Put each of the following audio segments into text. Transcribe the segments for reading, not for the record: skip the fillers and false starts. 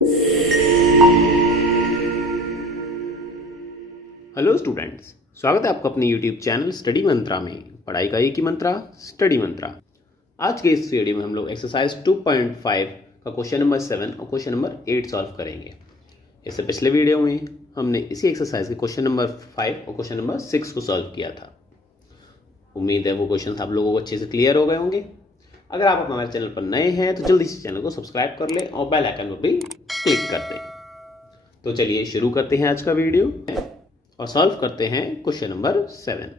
Hello students, स्वागत है आपका अपने यूट्यूब चैनल स्टडी मंत्रा में। पढ़ाई का एक ही मंत्रा, स्टडी मंत्रा। आज के इस वीडियो में हम लोग एक्सरसाइज 2.5 का क्वेश्चन नंबर 7 और क्वेश्चन नंबर 8 सॉल्व करेंगे। इससे पिछले वीडियो में हमने इसी एक्सरसाइज के क्वेश्चन नंबर 5 और क्वेश्चन नंबर 6 को सॉल्व किया था। उम्मीद है वो क्वेश्चन आप लोगों को अच्छे से क्लियर हो गए होंगे। अगर आप हमारे चैनल पर नए हैं तो जल्दी से चैनल को सब्सक्राइब कर लें और बेल आइकन पर भी क्लिक कर दें। तो चलिए शुरू करते हैं आज का वीडियो और सॉल्व करते हैं question number 7।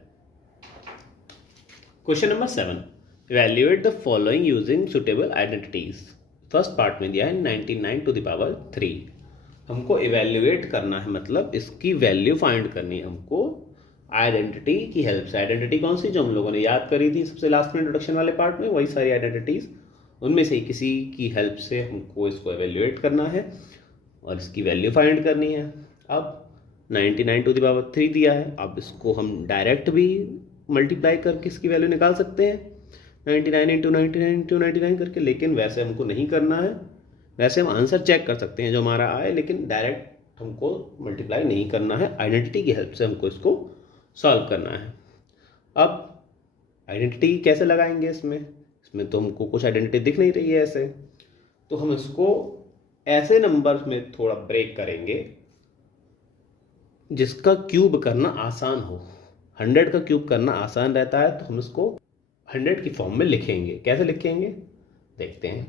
Question number 7, evaluate the following using suitable identities. First part में दिया है 99⁻3। हमको इवैल्यूएट करना है, मतलब इसकी वैल्यू फाइंड करनी है हमको आइडेंटिटी की हेल्प से। आइडेंटिटी कौन सी? जो हम लोगों ने याद करी थी सबसे लास्ट में इंट्रोडक्शन वाले पार्ट में, वही सारी आइडेंटिटीज, उनमें से किसी की हेल्प से हमको इसको इवैल्यूएट करना है और इसकी वैल्यू फाइंड करनी है। अब 99⁻3 दिया है, अब इसको हम डायरेक्ट भी मल्टीप्लाई करके इसकी वैल्यू निकाल सकते हैं 99 × 99 × 99 करके, लेकिन वैसे हमको नहीं करना है। वैसे हम आंसर चेक कर सकते हैं जो हमारा आए, लेकिन डायरेक्ट हमको मल्टीप्लाई नहीं करना है। आइडेंटिटी की हेल्प से हमको इसको सॉल्व करना है। अब आइडेंटिटी कैसे लगाएंगे? इसमें तो हमको कुछ आइडेंटिटी दिख नहीं रही है ऐसे, तो हम इसको ऐसे नंबर में थोड़ा ब्रेक करेंगे जिसका क्यूब करना आसान हो। 100 का क्यूब करना आसान रहता है, तो हम इसको 100 की फॉर्म में लिखेंगे। कैसे लिखेंगे देखते हैं।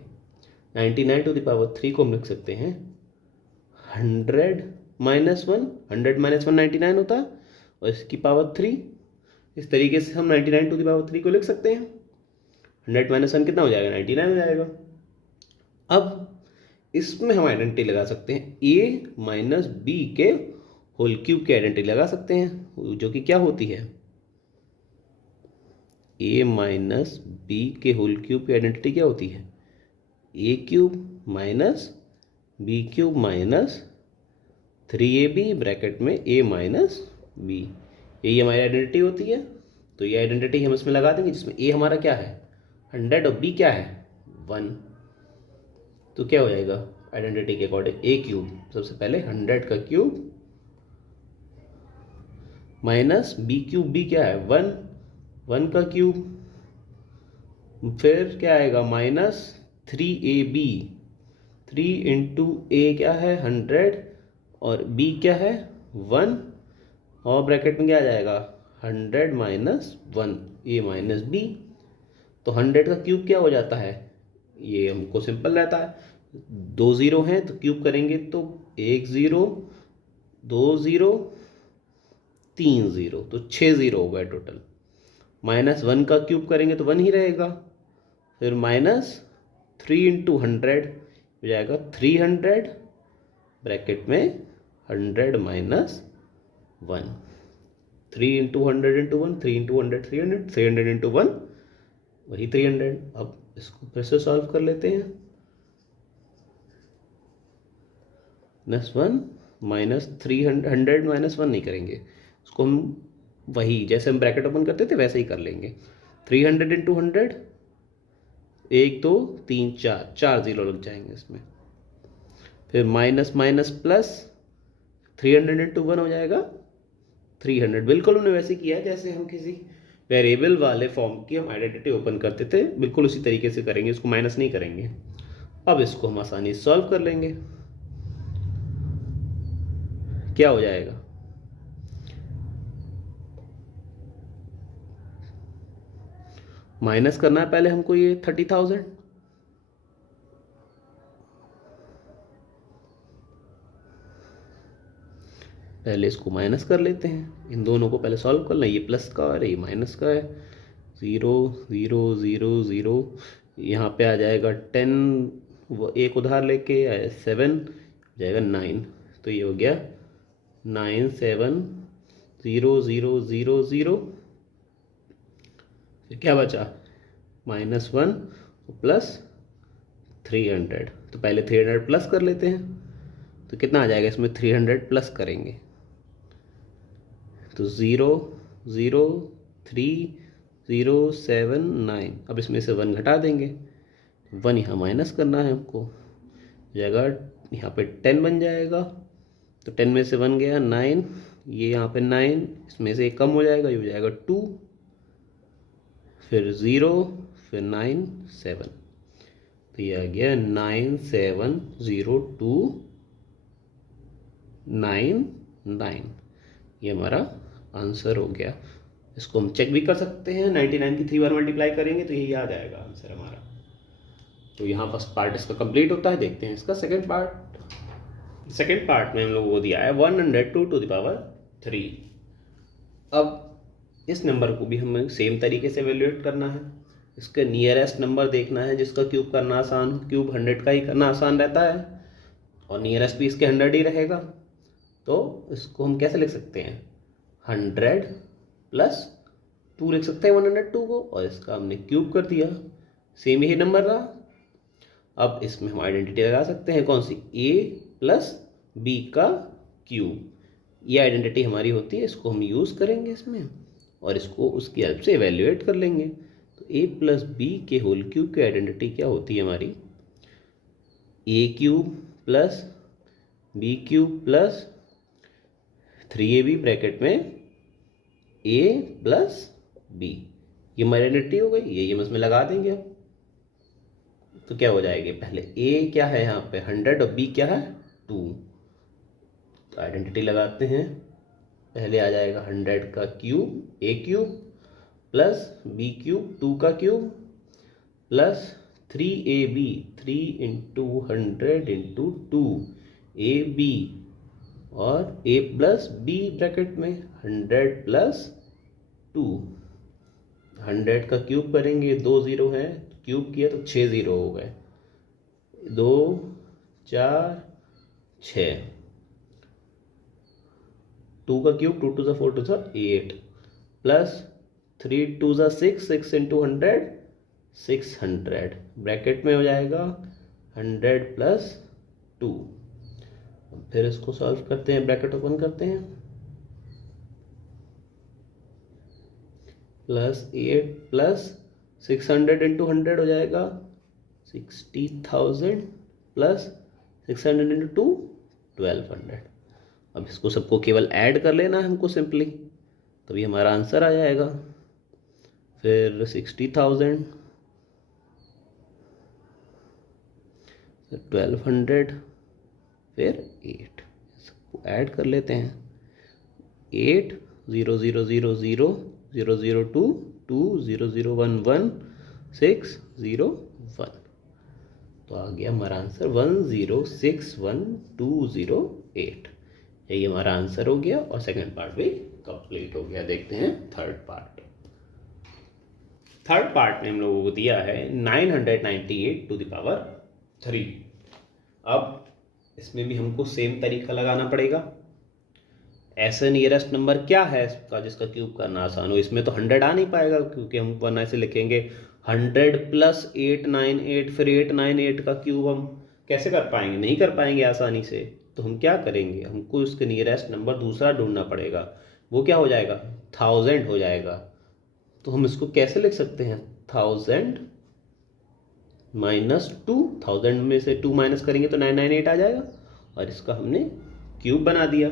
99⁻3 को हम लिख सकते हैं 100 - 1। 100 - 1 99 होता है, और इसकी पावर 3। इस तरीके से हम 99⁻3 को लिख सकते हैं। 100 - 1 कितना हो जाएगा? 99 हो जाएगा। अब इसमें हम आइडेंटिटी लगा सकते हैं a - b के होल क्यूब की आइडेंटिटी लगा सकते हैं, जो कि क्या होती है? a - b के होल क्यूब की आइडेंटिटी क्या होती है? a³ - b³ - 3ab ब्रैकेट में a - b। यही हमारी आइडेंटिटी होती है। तो ये आइडेंटिटी हम इसमें लगा देंगे, जिसमें a हमारा क्या है? 100 और b क्या है? 1। तो क्या हो जाएगा आइडेंटिटी के अकॉर्डिंग? a³ सबसे पहले 100 का क्यूब माइनस b³ b क्या है? 1। 1 का क्यूब, फिर क्या आएगा? -3ab। 3 × a क्या है? 100, और b क्या है? 1, और ब्रैकेट में क्या आ जाएगा? 100 - 1 a - b। तो 100 का क्यूब क्या हो जाता है? ये हमको सिंपल रहता है, 2 0 हैं तो क्यूब करेंगे तो 1 0, 2 0, 3 0, तो 6 0 हो गए टोटल। -1 का क्यूब करेंगे तो 1 ही रहेगा। फिर -3 × 100 हो जाएगा 300, ब्रैकेट में 100 - 1। 3 × 100 × 1, 3 × 100 300, 300 × 1 वही 300। अब इसको फिर से सॉल्व कर लेते हैं। -1 -300 100 - 1 नहीं करेंगे, उसको हम वही जैसे हम ब्रैकेट ओपन करते थे वैसे ही कर लेंगे। 300 × 100, 1 2 3 4, 4 0 लग जाएंगे इसमें। फिर माइनस माइनस प्लस, 300 × 1 हो जाएगा 300। बिल्कुल हमने वैसे किया है जैसे हम किसी वेरिएबल वाले फॉर्म की हम आइडेंटिटी ओपन करते थे, बिल्कुल उसी तरीके से करेंगे, इसको माइनस नहीं करेंगे। अब इसको हम आसानी से सॉल्व कर लेंगे। क्या हो जाएगा? माइनस करना है पहले हमको ये 30,000, पहले इसको माइनस कर लेते हैं। इन दोनों को पहले सॉल्व कर लें। ये प्लस का है, ये माइनस का है। 0 0 0 0, यहाँ पे आ जाएगा 10, वो एक उधार लेके 7 जाएगा 9, तो ये हो गया 9 7 0 0 0 0। फिर क्या बचा? -1 प्लस 300। तो पहले 300 प्लस कर लेते हैं, तो कितना आ जाएगा? इसमें 300 प्लस करेंगे तो 0 0 3 0 7 9। अब इसमें से 1 घटा देंगे, 1 यहाँ माइनस करना है हमको, जाएगा यहाँ पे 10 बन जाएगा, तो 10 में से 1 गया 9, ये यहाँ पे 9, इसमें से एक कम हो जाएगा, ये हो जाएगा 2, फिर 0, फिर 9 7, तो ये आ गया 970299, ये हमारा आंसर हो गया। इसको हम चेक भी कर सकते हैं, 99 की 3 बार मल्टीप्लाई करेंगे तो यही आ जाएगा आंसर हमारा। तो यहाँ फर्स्ट पार्ट इसका कंप्लीट होता है। देखते हैं इसका सेकंड पार्ट। सेकंड पार्ट में हम लोग वो दिया है 102 टू द पावर 3। अब इस नंबर को भी हमें सेम तरीके से वैल्यूएट करना है। इसके नियरेस्ट नंबर देखना है जिसका क्यूब करना आसान, क्यूब 100 का ही करना आसान रहता है और नियरेस्ट भी इसके 100 ही रहेगा। तो इसको हम कैसे लिख सकते हैं, 100 प्लस 2 लिख सकते हैं 102 को, और इसका हमने क्यूब कर दिया, सेम यही नंबर रहा। अब इसमें हम आइडेंटिटी लगा सकते हैं, कौन सी, a प्लस बी का क्यूब, ये आइडेंटिटी हमारी होती है, इसको हम यूज़ करेंगे इसमें और इसको उसकी हेल्प से इवेल्युएट कर लेंगे। तो a प्लस बी के होल क्यूब की आइडेंटिटी क्या होती है हमारी, a cube plus b cube plus 3ab bracket में a प्लस बी, ये हमारी आइडेंटिटी हो गई। ये हम इसमें लगा देंगे अब, तो क्या हो जाएगी, पहले a क्या है यहाँ पे 100 और b क्या है 2, तो आइडेंटिटी लगाते हैं। पहले आ जाएगा 100 का cube a cube plus b cube 2 का cube plus 3ab 3 into 100 into 2ab और a प्लस b ब्रैकेट में 100 प्लस 2, 100 का क्यूब करेंगे, 2 0 हैं, क्यूब किया तो 6 0 हो गए, 2 4 6, 2 का cube 2 two 4 two 8 plus 3 two 6, 6 into 100 600 bracket में हो जाएगा 100 प्लस 2। फिर इसको सॉल्व करते हैं, ब्रैकेट ओपन करते हैं, प्लस 8 प्लस 600 इंटू 100 हो जाएगा 60,000 प्लस 600 इंटू 1200। अब इसको सबको केवल ऐड कर लेना है हमको सिंपली, तभी हमारा आंसर आ जाएगा। फिर 60,000 1200 फिर 8, सबको ऐड कर लेते हैं, 8 0 0 0 0 0 0 2 2 0 0 1 1 6 0 1, तो आ गया हमारा आंसर 1061208। यही हमारा आंसर हो गया और सेकंड पार्ट भी कंप्लीट हो गया। देखते हैं थर्ड पार्ट। थर्ड पार्ट में हम लोगों को दिया है 998 टू द पावर 3। अब इसमें भी हमको सेम तरीका लगाना पड़ेगा। ऐसा नियरेस्ट नंबर क्या है इसका जिसका क्यूब करना आसान हो, इसमें तो 100 आ नहीं पाएगा क्योंकि हम वरना ऐसे लिखेंगे 100 प्लस 898, फिर 898 का क्यूब हम कैसे कर पाएंगे, नहीं कर पाएंगे आसानी से। तो हम क्या करेंगे, हमको इसके नियरेस्ट नंबर दूसरा ढूंढना पड़ेगा, वो क्या हो जाएगा 1000 हो जाएगा। तो हम इसको कैसे लिख सकते हैं, 1000 माइनस 2, 1000 में से 2 माइनस करेंगे तो 998 आ जाएगा और इसका हमने क्यूब बना दिया।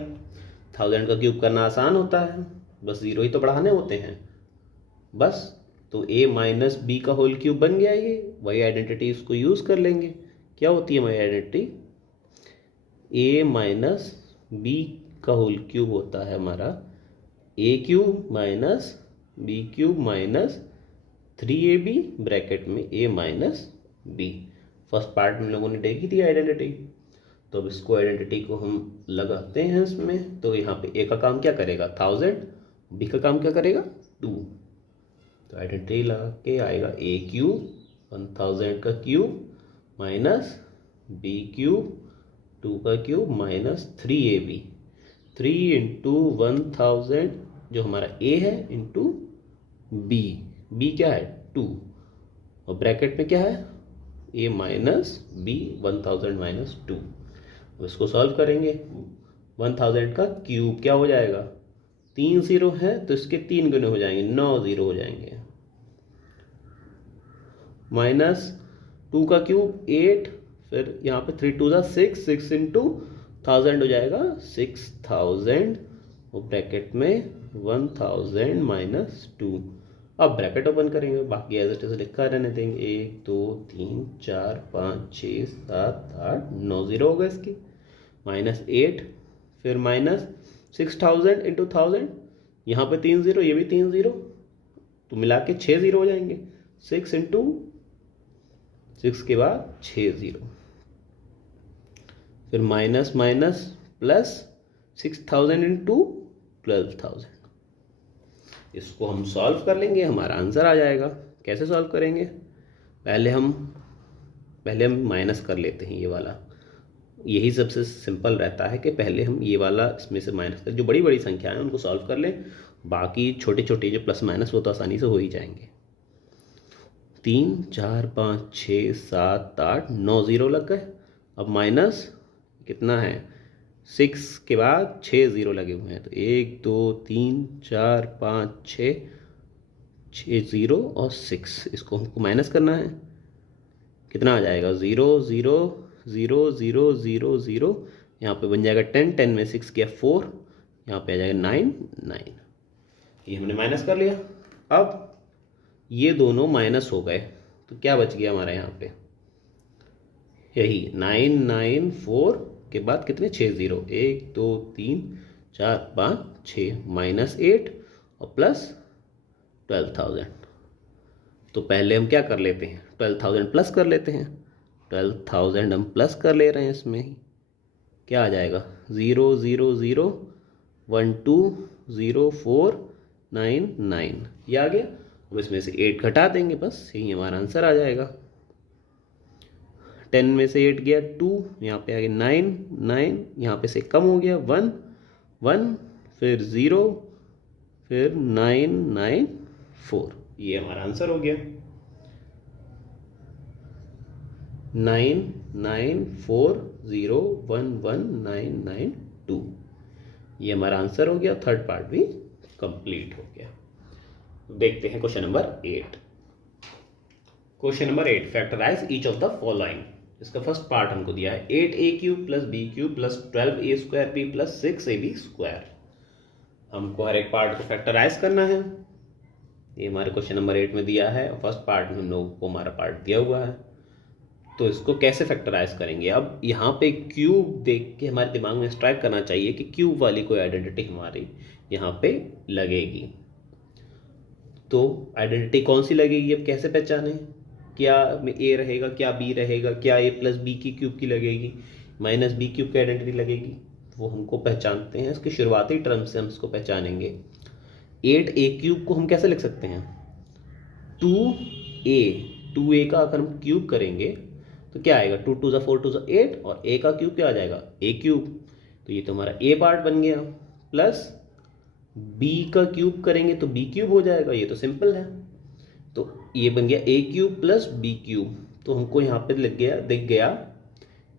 1000 का क्यूब करना आसान होता है, बस 0 ही तो बढ़ाने होते हैं बस। तो a माइनस बी का होल क्यूब बन गया, ये वही आइडेंटिटी इसको यूज़ कर लेंगे। क्या होती है हमारी आइडेंटिटी, a माइनस बी का होल क्यूब होता है हमारा a cube minus b cube minus 3ab bracket में a minus b. First part में लोगों ने देखी थी आइडेंटिटी, तो अब इसको आइडेंटिटी को हम लगाते हैं इसमें। तो यहाँ पे a का काम क्या करेगा 1000, b का काम क्या करेगा 2, तो आइडेंटिटी लगा के आएगा a क्यूब 1000 का क्यूब माइनस b क्यूब 2 का क्यूब माइनस 3ab, 3 इंटू 1000 जो हमारा a है इंटू b क्या है 2 और ब्रैकेट में क्या है a माइनस b 1000 माइनस 2। अब इसको सॉल्व करेंगे, 1000 का क्यूब क्या हो जाएगा, 3 0 है तो इसके 3 गुने हो जाएंगे, 9 0 हो जाएंगे, माइनस 2 का क्यूब 8, फिर यहाँ पे 3 टू ज़ा 6, 6 इंटू 1000 हो जाएगा 6000 और ब्रैकेट में 1000 माइनस 2। अब ब्रैकेट ओपन करेंगे, बाकी एज इट इज लिखा रहने देंगे। 1 2 3 4 5 6 7 8 9 जीरो होगा इसकी, माइनस 8, फिर माइनस 6000 इंटू 1000, यहाँ पे 3 जीरो, ये भी 3 जीरो, तो मिला के 6 जीरो हो जाएंगे। 6 इंटू 6 के बाद 6 जीरो, फिर माइनस माइनस प्लस 6000 इंटू 12000। इसको हम सॉल्व कर लेंगे, हमारा आंसर आ जाएगा। कैसे सॉल्व करेंगे? पहले हम माइनस कर लेते हैं ये वाला। यही सबसे सिंपल रहता है कि पहले हम ये वाला इसमें से माइनस कर, जो बड़ी बड़ी संख्या है उनको सॉल्व कर लें, बाकी छोटे छोटे जो प्लस माइनस वो तो आसानी से हो ही जाएंगे। 3 4 5 6 7 8 9 जीरो लग गए। अब माइनस कितना है, 6 के बाद 6 जीरो लगे हुए हैं, तो 1 2 3 4 5 6 जीरो और 6, इसको हमको माइनस करना है। कितना आ जाएगा, 0 0 0 0 0 0, यहाँ पे बन जाएगा 10, 10 में 6 किया 4, यहाँ पे आ जाएगा 9 9। ये हमने माइनस कर लिया। अब ये दोनों माइनस हो गए, तो क्या बच गया हमारा यहाँ पे, यही 9 9 4 के बाद कितने 6 जीरो, 1 2 3 4 5 6, माइनस 8 और प्लस 12000। तो पहले हम क्या कर लेते हैं, 12000 प्लस कर लेते हैं। 12000 हम प्लस कर ले रहे हैं, इसमें ही क्या आ जाएगा, 0 0 0 1 2 0 4 9 9, ये आ गया। अब इसमें से 8 घटा देंगे, बस यही हमारा आंसर आ जाएगा। 10 में से 8 गया 2, यहाँ पे आ गया 9 9, यहाँ पे से कम हो गया 1 1, फिर 0, फिर 9 9 4, ये हमारा आंसर हो गया। 9 9 4 0 1 1 9 9 2, ये हमारा आंसर हो गया। थर्ड पार्ट भी कंप्लीट हो गया। देखते हैं question number 8। Question number 8, factorize each of the following. इसका फर्स्ट पार्ट हमको दिया है 8a³ + b³ + 12a² + 6ab²। हमको हर एक पार्ट को फैक्टराइज करना है। ये हमारे क्वेश्चन नंबर 8 में दिया है, फर्स्ट पार्ट में हम लोगों को हमारा पार्ट दिया हुआ है। तो इसको कैसे फैक्टराइज करेंगे? अब यहाँ पे क्यूब देख के हमारे दिमाग में स्ट्राइक करना चाहिए कि क्यूब वाली कोई आइडेंटिटी हमारी यहाँ पे लगेगी। तो आइडेंटिटी कौन सी लगेगी, अब कैसे पहचानें? क्या a रहेगा, क्या b रहेगा, क्या a + b की क्यूब की लगेगी, माइनस b क्यूब की आइडेंटिटी लगेगी, वो हमको पहचानते हैं। इसके शुरुआती टर्म से हम इसको पहचानेंगे। 8a³ को हम कैसे लिख सकते हैं, 2a का अगर हम क्यूब करेंगे तो क्या आएगा, 2 2 4 2 8, और a का क्यूब क्या आ जाएगा, a³। तो ये तो हमारा a पार्ट बन गया, प्लस b का क्यूब करेंगे तो b³ हो जाएगा, ये तो सिंपल है। तो ये बन गया a³ + b³। तो हमको यहाँ पे दिख गया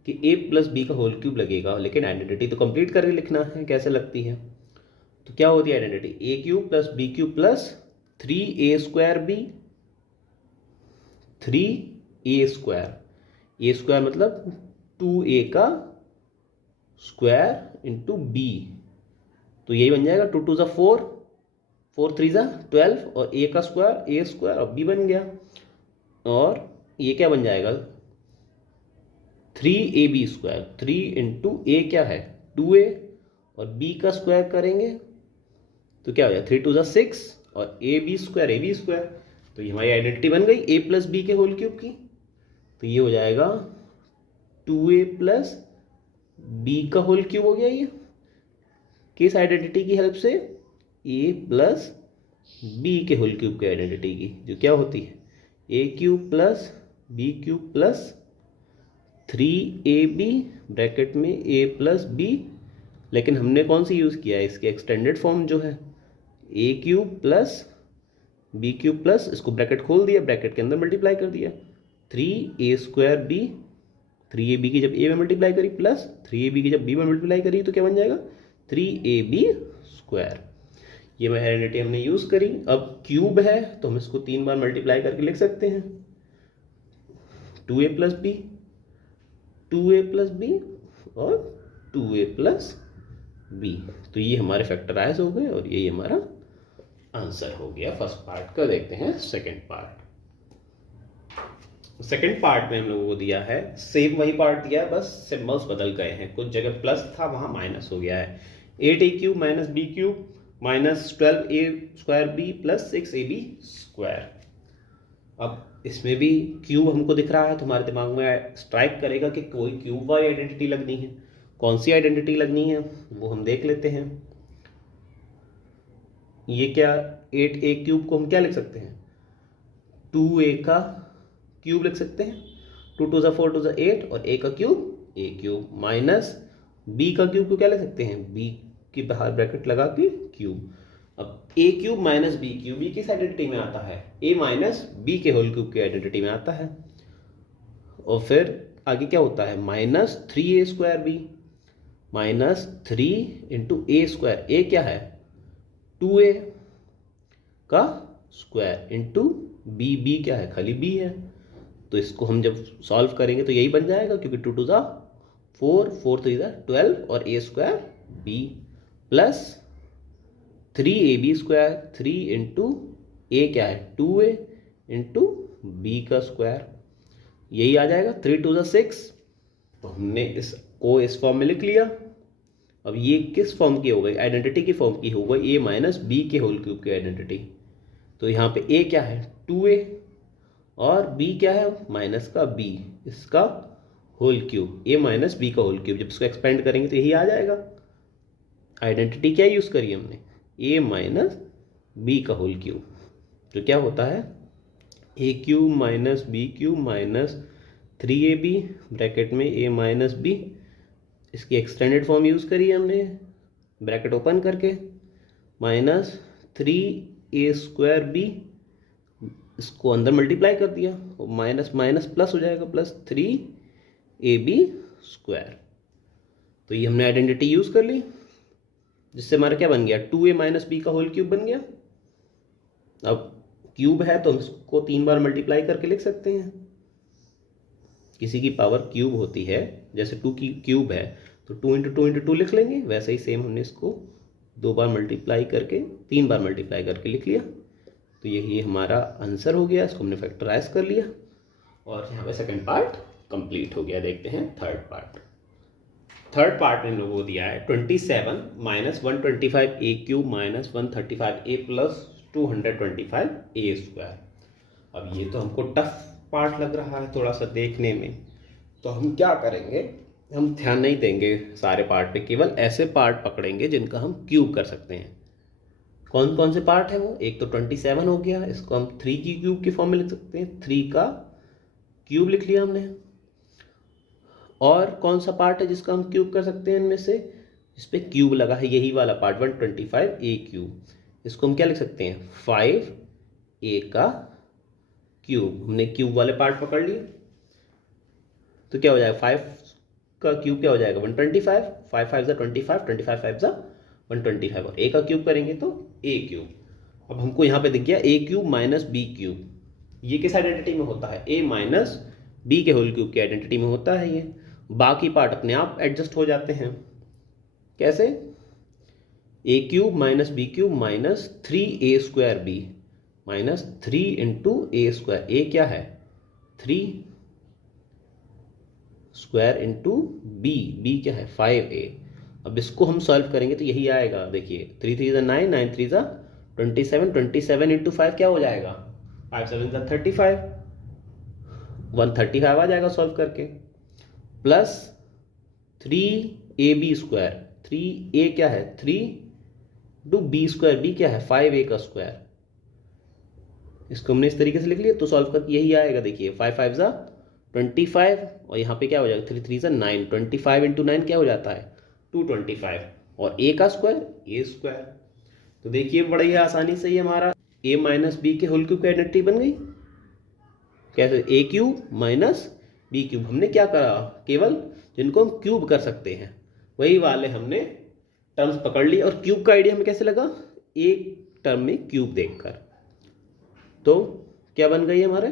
कि a + b का होल क्यूब लगेगा, लेकिन आइडेंटिटी तो कंप्लीट करके लिखना है, कैसे लगती है। तो क्या होती है identity, a³ + b³ + 3a²b, 3a², a² मतलब 2a का स्क्वायर इंटू b, तो यही बन जाएगा 2 2 4, 4 3 12, और a का स्क्वायर a² अब b बन गया। और ये क्या बन जाएगा, 3ab², 3 इंटू a क्या है 2a, और b का स्क्वायर करेंगे तो क्या हो जाएगा, 3 2 6, और ab², तो ये हमारी आइडेंटिटी बन गई a + b के होल क्यूब की। तो ये हो जाएगा 2a + b का होल क्यूब हो गया। ये किस आइडेंटिटी की हेल्प से, a + b के होल क्यूब की आइडेंटिटी की, जो क्या होती है a³ + b³ + 3ab ब्रैकेट में a + b, लेकिन हमने कौन सी यूज़ किया है, इसके एक्सटेंडेड फॉर्म जो है a³ + b³ प्लस, इसको ब्रैकेट खोल दिया, ब्रैकेट के अंदर मल्टीप्लाई कर दिया, 3a²b, 3ab की जब a में मल्टीप्लाई करी प्लस 3ab की जब b में मल्टीप्लाई करी तो क्या बन जाएगा, 3ab²। ये आइडेंटिटी हमने यूज़ करी। अब क्यूब है तो हम इसको 3 बार मल्टीप्लाई करके लिख सकते हैं, 2a + b, 2a plus B और 2a प्लस बी। तो ये हमारे फैक्टराइज हो गए और यही हमारा आंसर हो गया फर्स्ट पार्ट का। देखते हैं सेकंड पार्ट। सेकंड पार्ट में हम लोगों को दिया है सेम वही पार्ट दिया है, बस सिंबल्स बदल गए हैं। कुछ जगह प्लस था वहां माइनस हो गया है। 8a³ minus b³ minus 12a² b plus 6ab square. अब इसमें भी क्यूब हमको दिख रहा है तो हमारे दिमाग में स्ट्राइक करेगा कि कोई क्यूब वाली आइडेंटिटी लगनी है। कौन सी आइडेंटिटी लगनी है वो हम देख लेते हैं। ये क्या 8a³ को हम क्या लिख सकते हैं, 2a का क्यूब लिख सकते हैं। 2 टू 4 टू 8 और a का क्यूब a³ माइनस b का क्यूब को क्या लिख सकते हैं, b की बाहर ब्रैकेट लगा के क्यूब। अब a³ माइनस b³ b किस आइडेंटिटी में आता है, a माइनस b के होल क्यूब की आइडेंटिटी में आता है। और फिर आगे क्या होता है, minus 3a² b minus 3 into a square. a क्या है 2a का स्क्वायर इंटू b क्या है, खाली b है। तो इसको हम जब सॉल्व करेंगे तो यही बन जाएगा, क्योंकि 2 टू 4 4 3 12 और a square b plus 3ab square 3 into a क्या है 2a इंटू b का स्क्वायर, यही आ जाएगा 3 टू 6। तो हमने इसको इस फॉर्म में लिख लिया। अब ये किस फॉर्म की हो गई, आइडेंटिटी की फॉर्म की हो गई, a माइनस बी के होल क्यूब की आइडेंटिटी। तो यहाँ पे a क्या है 2a और b क्या है माइनस का b, इसका whole cube, a minus b का होल क्यूब। जब इसको एक्सपेंड करेंगे तो यही आ जाएगा। आइडेंटिटी क्या यूज़ करी हमने, a माइनस बी का होल क्यूब। तो क्या होता है a³ minus b³ minus 3ab bracket में a माइनस बी, इसकी एक्सटेंडेड फॉर्म यूज़ करी है हमने ब्रैकेट ओपन करके, माइनस 3a² b, इसको अंदर मल्टीप्लाई कर दिया और माइनस माइनस प्लस हो जाएगा, प्लस 3ab स्क्वायर। तो ये हमने आइडेंटिटी यूज़ कर ली, जिससे हमारा क्या बन गया 2a माइनस बी का होल क्यूब बन गया। अब क्यूब है तो हम इसको 3 बार मल्टीप्लाई करके लिख सकते हैं। किसी की पावर क्यूब होती है, जैसे 2 की क्यूब है तो 2 इंटू 2 इंटू 2 लिख लेंगे, वैसे ही सेम हमने इसको 2 बार मल्टीप्लाई करके 3 बार मल्टीप्लाई करके लिख लिया। तो यही हमारा आंसर हो गया, इसको हमने फैक्टराइज कर लिया और यहाँ पे सेकंड पार्ट कंप्लीट हो गया। देखते हैं थर्ड पार्ट। थर्ड पार्ट में हम लोगों को दिया है 27 minus 125a³ minus 135a plus 225a square. अब ये तो हमको टफ पार्ट लग रहा है थोड़ा सा देखने में, तो हम क्या करेंगे, हम ध्यान नहीं देंगे सारे पार्ट पे, केवल ऐसे पार्ट पकड़ेंगे जिनका हम क्यूब कर सकते हैं। कौन कौन से पार्ट है वो, एक तो 27 हो गया, इसको हम 3 की क्यूब की फॉर्म में लिख सकते हैं, 3 का क्यूब लिख लिया हमने। और कौन सा पार्ट है जिसका हम क्यूब कर सकते हैं इनमें से, इस पर क्यूब लगा है यही वाला पार्ट 125a³, इसको हम क्या लिख सकते हैं 5a का क्यूब। हमने क्यूब वाले पार्ट पकड़ लिए तो क्या हो जाएगा 5 का क्यूब क्या हो जाएगा 125, 5 5 ज़ा 25, 25 5 ज़ा 125 और a का क्यूब करेंगे तो a³। अब हमको यहाँ पे दिख गया a³ माइनस b³, ये किस आइडेंटिटी में होता है, a माइनस b के होल क्यूब की आइडेंटिटी में होता है ये। बाकी पार्ट अपने आप एडजस्ट हो जाते हैं। कैसे, a³ minus b³ minus 3a² b minus 3 into a square, a क्या है 3 स्क्वायर इंटू b क्या है 5a। अब इसको हम सॉल्व करेंगे तो यही आएगा, देखिए 3 3 ज़ा 9, 9 3 ज़ा 27, 27 इंटू 5 क्या हो जाएगा 5 7 ज़ा 35, 135 आ जाएगा सॉल्व करके, प्लस 3ab स्क्वायर, 3a क्या है 3 इंटू b स्क्वायर, b क्या है 5a का स्क्वायर। इसको हमने इस तरीके से लिख लिया तो सॉल्व करके यही आएगा, देखिए 5 5 ज़ा 25 और यहाँ पे क्या हो जाएगा 3 3 ज़ा 9, 25 इंटू 9 क्या हो जाता है 225 और a का स्क्वायर a स्क्वायर। तो देखिए बड़ा ही आसानी से ही हमारा a माइनस बी के होल क्यूब की आइडेंटिटी बन गई। कैसे, a³ माइनस b³, हमने क्या करा, केवल जिनको हम क्यूब कर सकते हैं वही वाले हमने टर्म्स पकड़ ली। और क्यूब का आइडिया हमें कैसे लगा, एक टर्म में क्यूब देखकर। तो क्या बन गई हमारे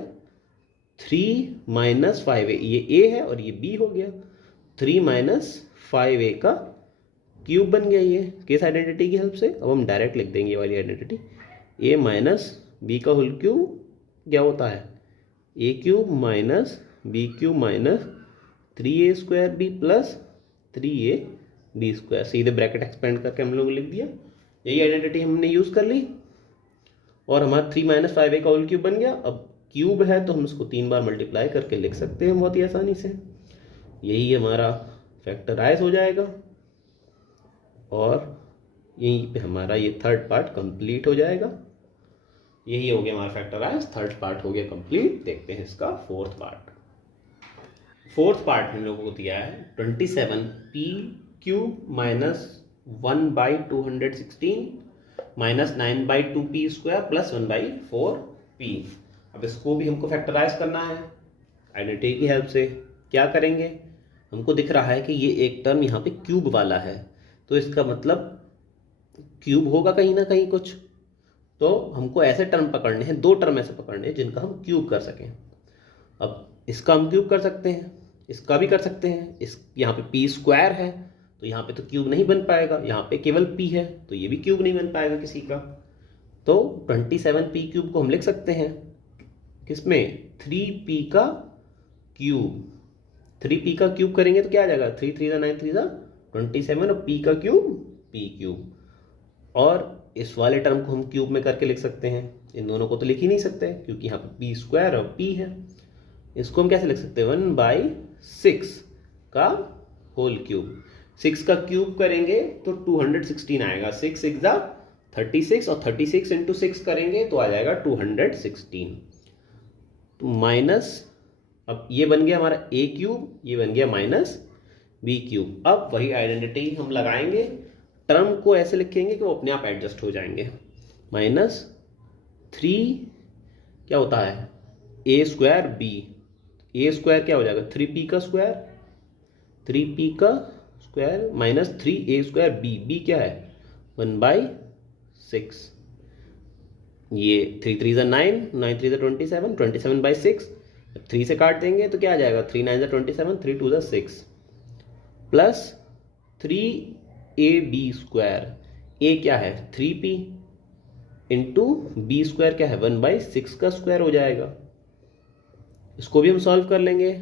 3 माइनस 5a, ये a है और ये b हो गया। 3 माइनस 5a का क्यूब बन गया ये केस आइडेंटिटी की हेल्प से। अब हम डायरेक्ट लिख देंगे ये वाली आइडेंटिटी, a माइनस बी का होल क्यूब क्या होता है a cube minus b cube minus 3a square b plus 3a b square. सीधे ब्रैकेट एक्सपेंड करके हम लोग लिख दिया, यही आइडेंटिटी हमने यूज़ कर ली और हमारा 3 माइनस 5a का होल क्यूब बन गया। अब क्यूब है तो हम इसको 3 बार मल्टीप्लाई करके लिख सकते हैं बहुत ही आसानी से। यही हमारा फैक्टराइज हो जाएगा और यहीं पे हमारा ये थर्ड पार्ट कंप्लीट हो जाएगा। यही हो गया हमारा फैक्टराइज, थर्ड पार्ट हो गया कंप्लीट। देखते हैं इसका फोर्थ पार्ट। फोर्थ पार्ट हम लोगों को दिया है 27p cube minus 1/216 minus 9/2p square plus 1/4p। अब इसको भी हमको फैक्टराइज करना है आइडेंटिटी की हेल्प से। क्या करेंगे, हमको दिख रहा है कि ये एक टर्म यहाँ पे क्यूब वाला है, तो इसका मतलब क्यूब होगा कहीं ना कहीं कुछ। तो हमको ऐसे टर्म पकड़ने हैं, दो टर्म ऐसे पकड़ने हैं जिनका हम क्यूब कर सकें। अब इसका हम क्यूब कर सकते हैं, इसका भी कर सकते हैं। इस यहाँ पे p स्क्वायर है तो यहाँ पे तो क्यूब नहीं बन पाएगा, यहाँ पे केवल p है तो ये भी क्यूब नहीं बन पाएगा किसी का। तो 27p क्यूब को हम लिख सकते हैं किसमें, 3p का क्यूब। 3p का क्यूब करेंगे तो क्या आ जाएगा, 3 3 9 3 27 और p का क्यूब p क्यूब। और इस वाले टर्म को हम क्यूब में करके लिख सकते हैं, इन दोनों को तो लिख ही नहीं सकते क्योंकि यहाँ पे p स्क्वायर और p है। इसको हम कैसे लिख सकते हैं, 1/6 का होल क्यूब। 6 का क्यूब करेंगे तो 216 आएगा, 6 6 36 और 36 इंटू 6 करेंगे तो आ जाएगा 216। तो माइनस, अब ये बन गया हमारा a क्यूब, ये बन गया माइनस b क्यूब। अब वही आइडेंटिटी हम लगाएंगे, टर्म को ऐसे लिखेंगे कि वो अपने आप एडजस्ट हो जाएंगे। माइनस 3 क्या होता है a square b, a square क्या हो जाएगा 3p का स्क्वायर, 3p का square minus 3a square b, b क्या है 1/6। ये 3 3 9, 9 3 27, 27/6। 3 से काट देंगे तो क्या आ जाएगा, 3 9 27, 3 2 6 प्लस 3ab स्क्वायर। a क्या है 3p इंटू b स्क्वायर क्या है 1/6 का स्क्वायर हो जाएगा। इसको भी हम सॉल्व कर लेंगे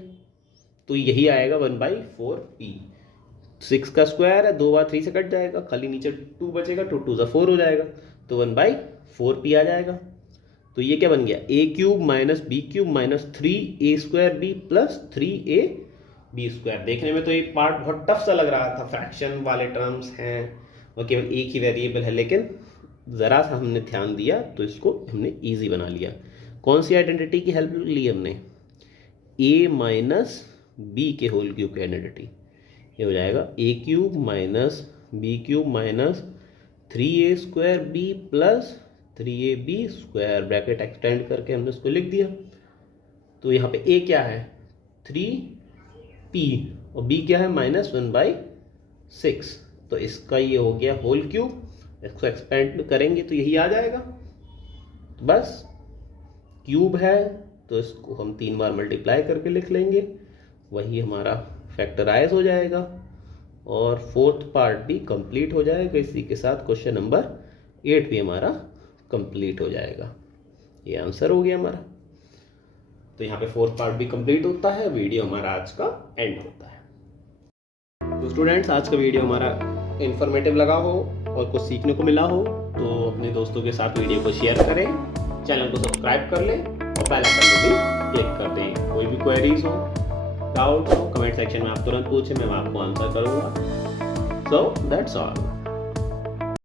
तो यही आएगा 1/4p। 6 का स्क्वायर है, 2 बार 3 से कट जाएगा, खाली नीचे 2 बचेगा, 2 2 4 हो जाएगा तो 1/4p आ जाएगा। तो ये क्या बन गया, a cube minus b cube minus 3a square b plus 3ab square. देखने में तो ये पार्ट बहुत टफ सा लग रहा था, फ्रैक्शन वाले टर्म्स हैं और केवल एक ही वेरिएबल है, लेकिन ज़रा सा हमने ध्यान दिया तो इसको हमने ईजी बना लिया। कौन सी आइडेंटिटी की हेल्प ली हमने, a माइनस b के होल क्यूब की आइडेंटिटी। ये हो जाएगा a cube minus b cube minus 3a square b plus 3ab square. Bracket extend करके हमने इसको लिख दिया। तो यहाँ पे a क्या है 3p और b क्या है माइनस 1/6। तो इसका ये हो गया होल क्यूब, इसको एक्सपेंड करेंगे तो यही आ जाएगा। बस क्यूब है तो इसको हम 3 बार मल्टीप्लाई करके लिख लेंगे, वही हमारा फैक्टराइज हो जाएगा और फोर्थ पार्ट भी कंप्लीट हो जाएगा। इसी के साथ क्वेश्चन नंबर 8 भी हमारा कंप्लीट हो जाएगा। ये आंसर हो गया हमारा। तो यहाँ पे फोर्थ पार्ट भी कंप्लीट होता है, वीडियो हमारा आज का एंड होता है। तो स्टूडेंट्स, आज का वीडियो हमारा इंफॉर्मेटिव लगा हो और कुछ सीखने को मिला हो तो अपने दोस्तों के साथ वीडियो को शेयर करें, चैनल को सब्सक्राइब कर लें और बेल आइकन को भी क्लिक कर दें। कोई भी क्वेरीज हो, डाउट हो, कमेंट सेक्शन में आप तुरंत पूछें, मैं आपको आंसर करूँगा। So that's all.